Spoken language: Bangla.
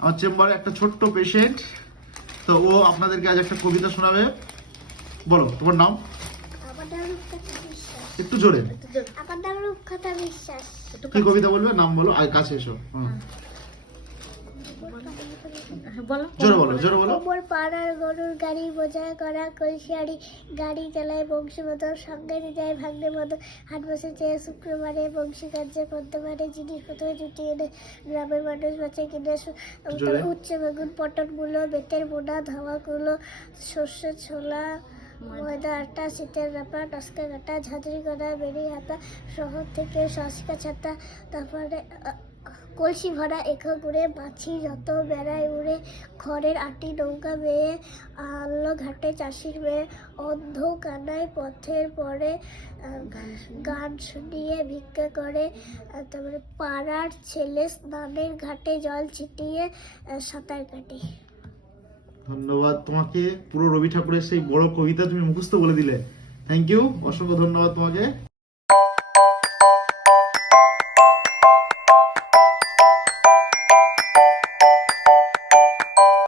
আমার চেম্বারে একটা ছোট্ট পেশেন্ট, তো ও আপনাদেরকে আজ একটা কবিতা শোনাবে। বলো তোমার নাম। আমার নাম রূপকথা বিশ্বাস। একটু জোরে। আমার নাম রূপকথা বিশ্বাস। কি কবিতা বলবে, নাম বলো আর কাছে এসো। জোরে বলো, জোরে বলো। ওমর পাড়ার গরুর গাড়ি বোঝা করা কলসিয়ারি গাড়ি চালায় বংশী মতো সঙ্গে যায় ভাগ্নে মতো হাট বসে চেয়ে শুক্রবারে বংশী কার্যে পদ্মবারে জিনিসপত্র জুটিয়ে এনে গ্রামের মানুষ বাঁচে কিনে জোরে। উচ্ছে বেগুন পটল মূলো বেতের বোনা ধাওয়া কুলো সর্ষে ছোলা ময়দা আটা শীতের রাপা টসকা কাটা ঝাঁঝরি করা বেরি হাতা শহর থেকে সসকা ছাতা তারপরে কলসি ভরা এখো ঘুরে মাছি যত বেড়ায় উড়ে খড়ের আটি নৌকা বেয়ে আলো ঘাটে চাষির মেয়ে অন্ধ কানায় পথের পরে গান শুনিয়ে ভিক্ষা করে তারপরে পাড়ার ছেলে স্নানের ঘাটে জল ছিটিয়ে সাঁতার কাটে। ধন্যবাদ তোমাকে, পুরো রবি ঠাকুরের সেই বড় কবিতা তুমি মুখস্থ বলে দিলে। থ্যাংক ইউ, অসংখ্য ধন্যবাদ তোমাকে।